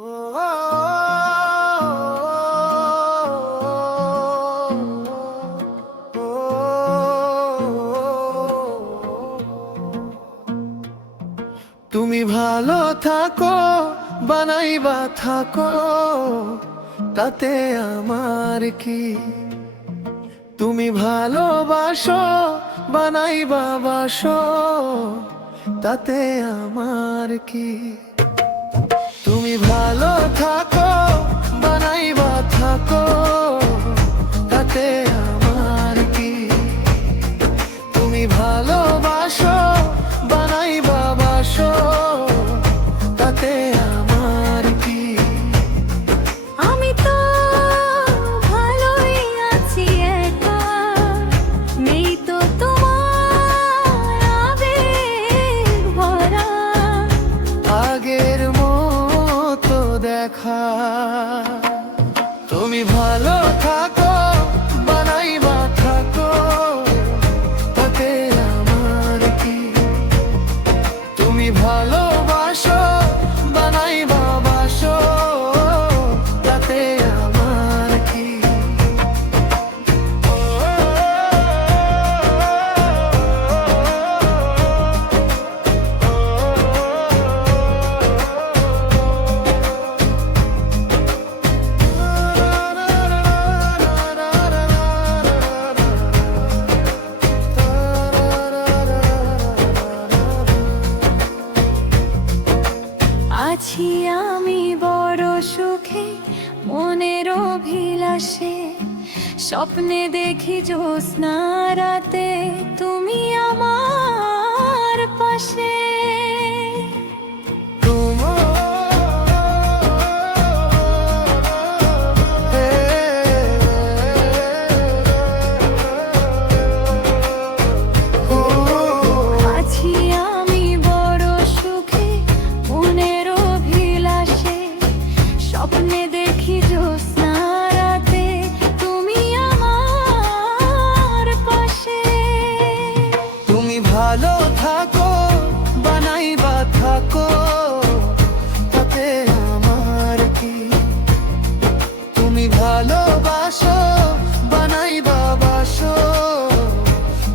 তুমি ভালো থাকো বানাইবা থাকো, তাতে আমার কি? তুমি ভালোবাসো বানাইবা বাসো, তাতে আমার কি? তুমি ভালো থাকো বানাইবা থাকো, তাতে আমার কি? তুমি ভালোবাসো বানাইবা বাসো, তাতে আমার কি? আমি তো ভালোই আছি একা, নেই তো তোমার আবেগ ভরা আগের মতো দেখা। তুমি ভালো থাকো বানাইবা থাকো, তাতে আমার কি? তুমি ভালোবাসো বানাইবা বাসো, তাতে আমার কি? আছি আমি বড় সুখে মনের অভিলাষে, স্বপ্নে দেখি জ্যোৎস্না রাতে তুমি আমার পাশে। আছি আমি বড় সুখে মনের অভিলাষে, স্বপ্নে দেখি জ্যোৎস্না রাতে তুমি আমার পাশে। তুমি ভালো থাকো বানাইবা থাকো, তাতে আমার কি? তুমি ভালোবাসো বানাইবা বাসো,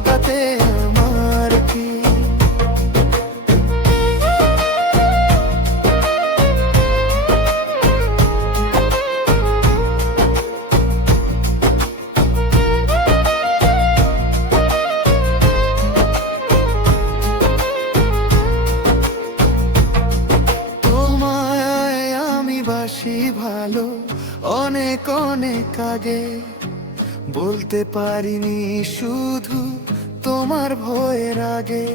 তাতে আমার কি? তোমায় আমি বাসি ভালো অনেক অনেক আগে, বলতে পারিনি শুধু তোমার ভয়ের আগে।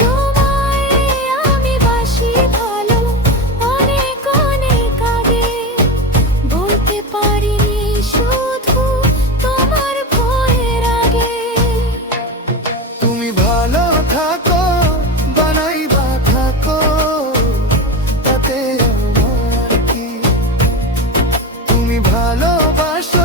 তোমায় আমি বাসি ভালো অনেক অনেক আগে, বলতে পারিনি শুধু তোমার ভয়ের আগে। তুমি ভালো থাকো বানাইবা থাকো, তাতে আমার কি? তুমি ভালোবাসো